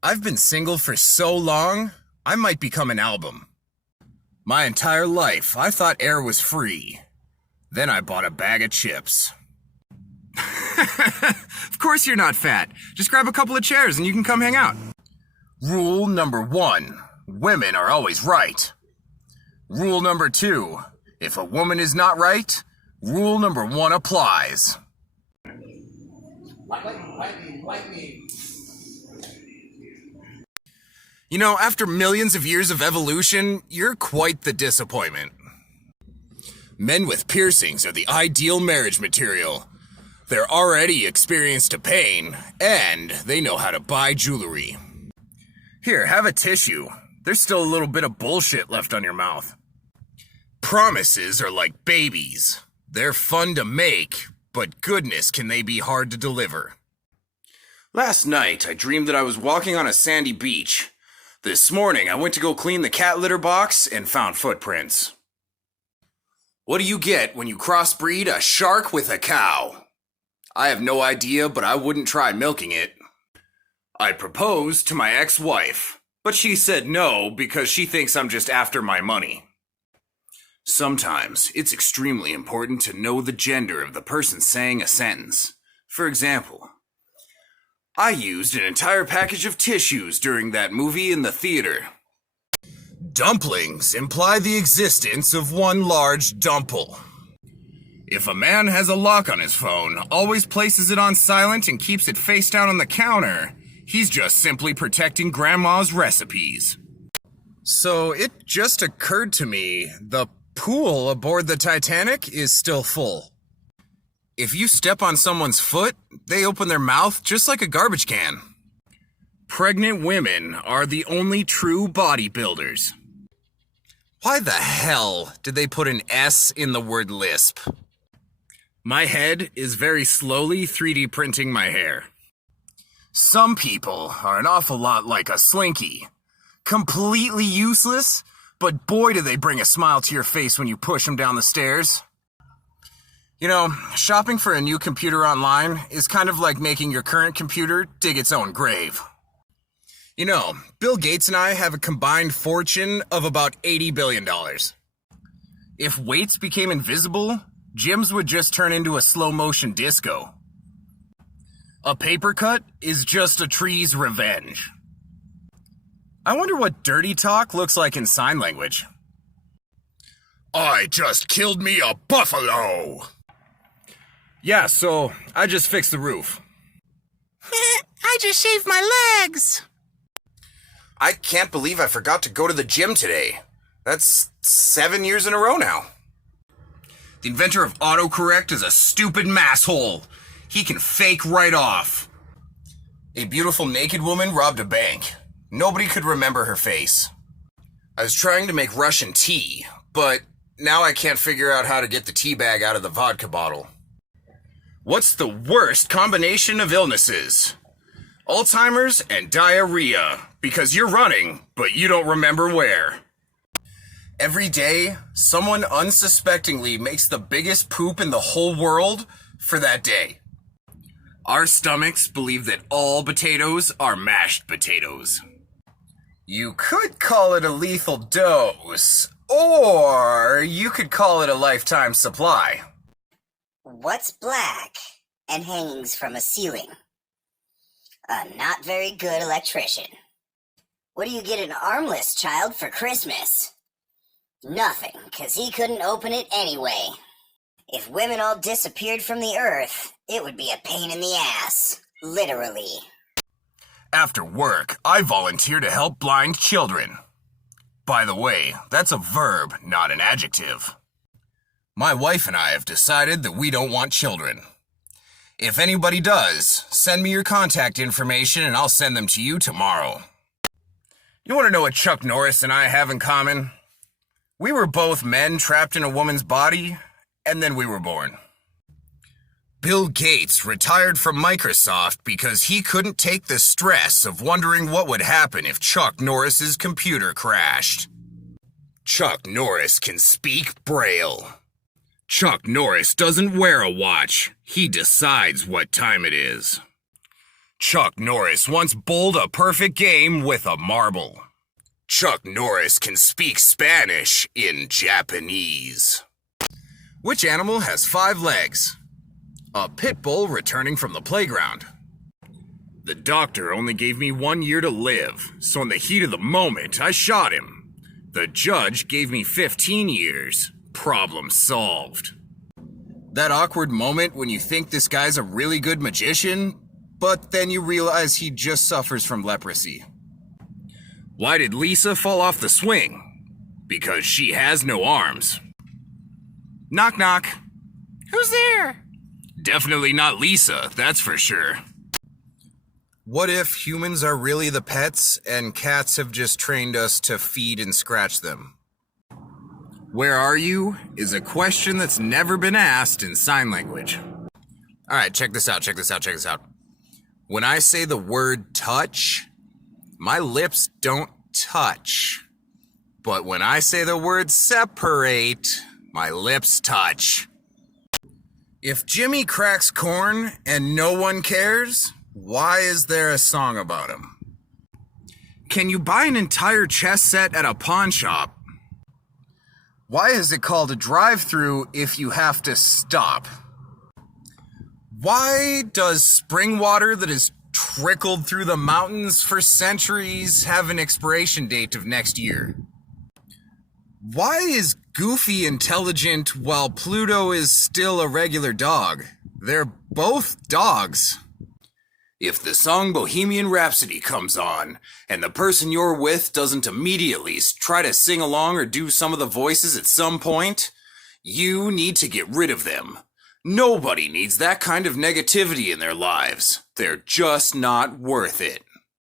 I've been single for so long, I might become an album. My entire life, I thought air was free. Then I bought a bag of chips. Of course you're not fat. Just grab a couple of chairs and you can come hang out. Rule number 1, women are always right. Rule number 2, if a woman is not right, rule number 1 applies. You know, after millions of years of evolution, you're quite the disappointment. Men with piercings are the ideal marriage material. They're already experienced to pain, and they know how to buy jewelry. Here, have a tissue. There's still a little bit of bullshit left on your mouth. Promises are like babies. They're fun to make, but goodness can they be hard to deliver. Last night, I dreamed that I was walking on a sandy beach. This morning, I went to go clean the cat litter box and found footprints. What do you get when you crossbreed a shark with a cow? I have no idea, but I wouldn't try milking it. I proposed to my ex-wife, but she said no because she thinks I'm just after my money. Sometimes, it's extremely important to know the gender of the person saying a sentence. For example, I used an entire package of tissues during that movie in the theater. Dumplings imply the existence of one large dumple. If a man has a lock on his phone, always places it on silent and keeps it face down on the counter, he's just simply protecting Grandma's recipes. So it just occurred to me, the pool aboard the Titanic is still full. If you step on someone's foot, they open their mouth just like a garbage can. Pregnant women are the only true bodybuilders. Why the hell did they put an S in the word lisp? My head is very slowly 3D printing my hair. Some people are an awful lot like a slinky. Completely useless, but boy do they bring a smile to your face when you push them down the stairs. You know, shopping for a new computer online is kind of like making your current computer dig its own grave. You know, Bill Gates and I have a combined fortune of about $80 billion. If weights became invisible, gyms would just turn into a slow-motion disco. A paper cut is just a tree's revenge. I wonder what dirty talk looks like in sign language. I just killed me a buffalo! Yeah, so I just fixed the roof. I just shaved my legs! I can't believe I forgot to go to the gym today. That's 7 years in a row now. The inventor of autocorrect is a stupid masshole. He can fake right off. A beautiful naked woman robbed a bank. Nobody could remember her face. I was trying to make Russian tea, but now I can't figure out how to get the tea bag out of the vodka bottle. What's the worst combination of illnesses? Alzheimer's and diarrhea, because you're running, but you don't remember where. Every day, someone unsuspectingly makes the biggest poop in the whole world for that day. Our stomachs believe that all potatoes are mashed potatoes. You could call it a lethal dose, or you could call it a lifetime supply. What's black and hangs from a ceiling? A not very good electrician. What do you get an armless child for Christmas? Nothing, 'cause he couldn't open it anyway. If women all disappeared from the earth, it would be a pain in the ass. Literally. After work, I volunteer to help blind children. By the way, that's a verb, not an adjective. My wife and I have decided that we don't want children. If anybody does, send me your contact information and I'll send them to you tomorrow. You want to know what Chuck Norris and I have in common? We were both men trapped in a woman's body, and then we were born. Bill Gates retired from Microsoft because he couldn't take the stress of wondering what would happen if Chuck Norris's computer crashed. Chuck Norris can speak Braille. Chuck Norris doesn't wear a watch. He decides what time it is. Chuck Norris once bowled a perfect game with a marble. Chuck Norris can speak Spanish in Japanese. Which animal has 5 legs? A pit bull returning from the playground. The doctor only gave me 1 year to live, so in the heat of the moment, I shot him. The judge gave me 15 years. Problem solved. That awkward moment when you think this guy's a really good magician, but then you realize he just suffers from leprosy. Why did Lisa fall off the swing? Because she has no arms. Knock knock. Who's there? Definitely not Lisa, that's for sure. What if humans are really the pets and cats have just trained us to feed and scratch them? Where are you is a question that's never been asked in sign language. Alright, check this out. When I say the word touch, my lips don't touch. But when I say the word separate, my lips touch. If Jimmy cracks corn and no one cares, why is there a song about him? Can you buy an entire chess set at a pawn shop? Why is it called a drive-through if you have to stop? Why does spring water that has trickled through the mountains for centuries have an expiration date of next year? Why is Goofy intelligent while Pluto is still a regular dog? They're both dogs. If the song Bohemian Rhapsody comes on, and the person you're with doesn't immediately try to sing along or do some of the voices at some point, you need to get rid of them. Nobody needs that kind of negativity in their lives. They're just not worth it.